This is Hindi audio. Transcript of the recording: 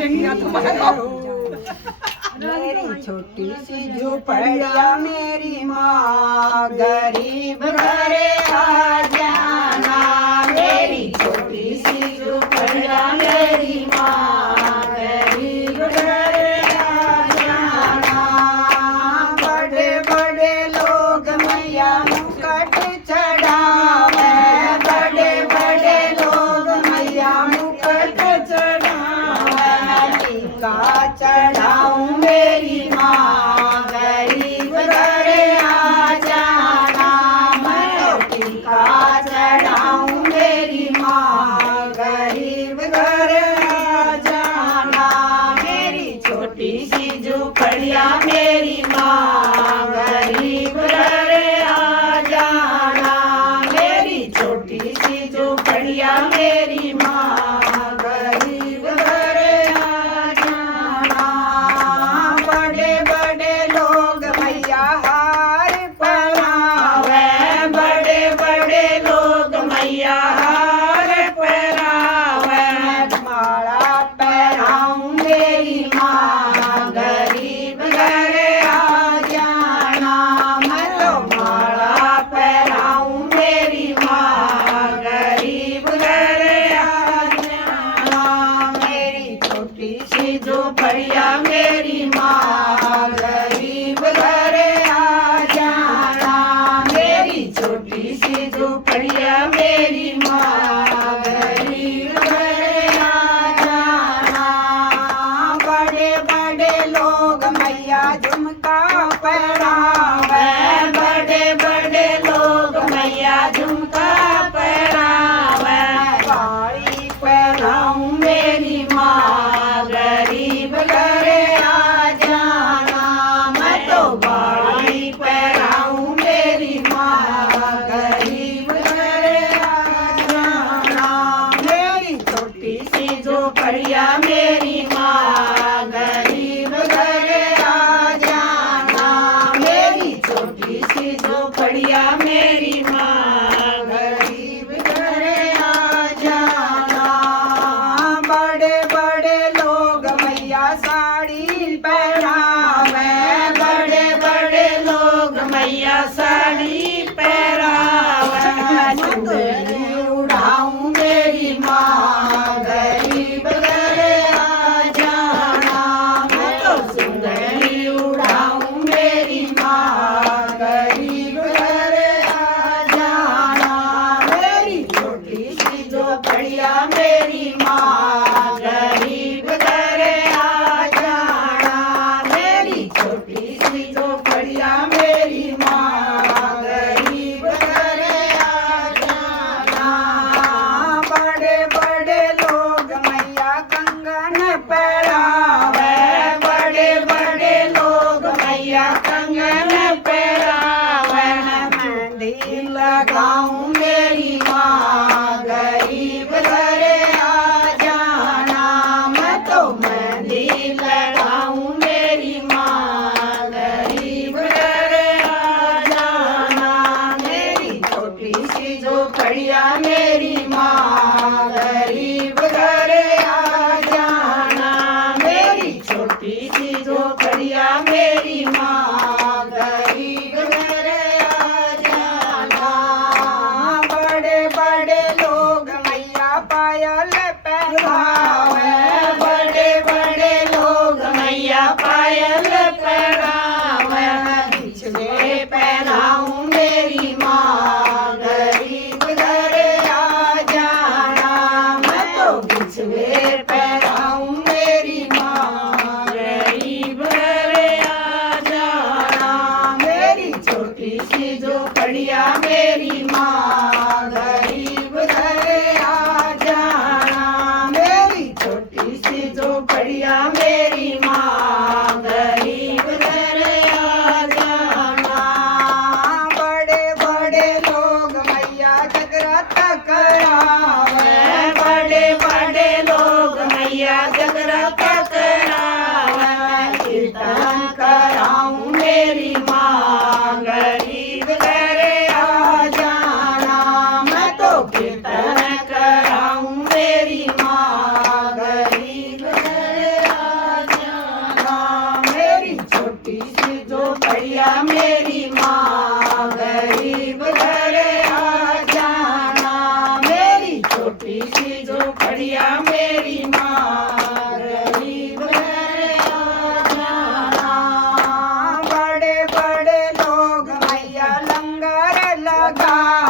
मेरी छोटी सी झोपड़िया मेरी माँ गरीब घरे आ जाना। मेरी छोटी सी झोपड़िया मेरी माँ गरीब घरे आ जाना। बड़े बड़े लोग मैया मुकुट चढ़ावे, बड़े बड़े लोग मैया मुकुट चढ़ावे। टीका चढ़ाऊं मेरी माँ गरीब घरे आ जाना। मैं टीका चढ़ाऊं मेरी माँ गरीब घरे आ जाना। मेरी छोटी सी झोपड़िया मेरी माँ गरीब घरे आ जाना। मेरी छोटी सी झोपड़िया मेरी माँ गरीब घरे आ जाना। बड़े बड़े लोग मैया हार पहनावे, बड़े बड़े लोग मैया हार पहनावे। माला पहनाऊं मेरी माँ गरीब घरे आ जाना। मैं तो माला पहनाऊं मेरी माँ गरीब घरे आ जाना। मेरी छोटी सी झोपड़िया मेरी माँ गरीब घरे आ जाना। मेरी छोटी सी झोपड़िया मेरी माँ गरीब घरे आ जाना। बड़े बड़े लोग मैया झुमका पहनावे, बड़े बड़े लोग मैया झुमका पहनावे। बाड़ी पहनाऊं मेरी माँ गरीब घरे आ जाना। मैं तो बाड़ी पहनाऊं मेरी माँ गरीब घरे आ जाना। मेरी छोटी सी झोपड़िया मेरी माँ गरीब घरे आ जाना। मेरी छोटी सी झोपड़िया मेरी माँ गरीब घरे आ जाना। बड़े बड़े लोग मैया साड़ी पहनावे, बड़े बड़े लोग मैया साड़ी पहनावे। चुनरी उड़ाऊं मेरी माँ गरीब घरे आ जाना। मैं तो चुनरी उड़ाऊं मेरी माँ गरीब घरे आ जाना। मेरी छोटी सी झोपड़िया मेरी माँ गरीब घरे आ जाना। मेरी छोटी सी झोपड़िया मेरी माँ गरीब घरे आ जाना। बड़े बड़े लोग मैया कंगन पहनावे, बड़े बड़े लोग मैया कंगन पहनावे। मेहंदी लगाऊं मेरी माँ गरीब घरे आ जाना। मैं तो मेहंदी लगाऊं मेरी माँ गरीब घरे आ जाना। मेरी छोटी सी झोपड़िया मेरी माँ गरीब घरे आ जाना। मेरी छोटी सी झोपड़िया मेरी माँ गरीब घरे आ जाना। बड़े बड़े लोग मैया पायल पहनावे, बड़े बड़े लोग मैया पायल पहनावे। बिछड़े पहनाऊं मेरी माँ गरीब घरे आ जाना। मैं तो बिछड़े पहनाऊं मेरी माँ गरीब घरे आ जाना। मेरी छोटी सी झोपड़िया मेरी माँ गरीब घरे आ जाना। मेरी छोटी सी झोपड़िया मेरी माँ गरीब घरे आ जाना। बड़े बड़े लोग मैया जगराता करावे, बड़े बड़े लोग मैया जगराता करावे। कीर्तन कराऊं मेरी माँ गरीब घरे आ जाना। मैं तो कीर्तन कराऊं मेरी माँ गरीब घरे आ